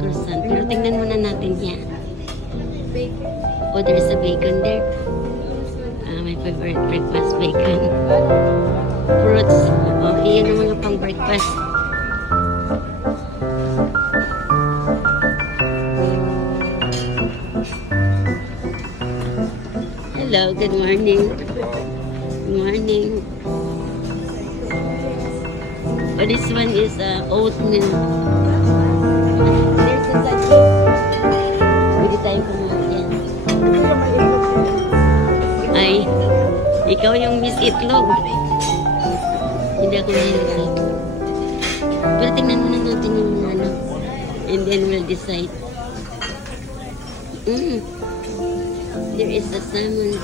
Croissant. Pero tingnan muna natin yan. Oh, there's a bacon there. My favorite breakfast, bacon. Fruits. Oh, iyan ang mga pang breakfast. Hello, good morning. Good morning. Oh, this one is oatmeal. There's a sachet. Pwede tayo kumuha yan. Ay, ikaw yung Miss Itlog. Hindi ako mahilig. Pero tingnan muna natin yung ano. And then we'll decide. There is a salmon.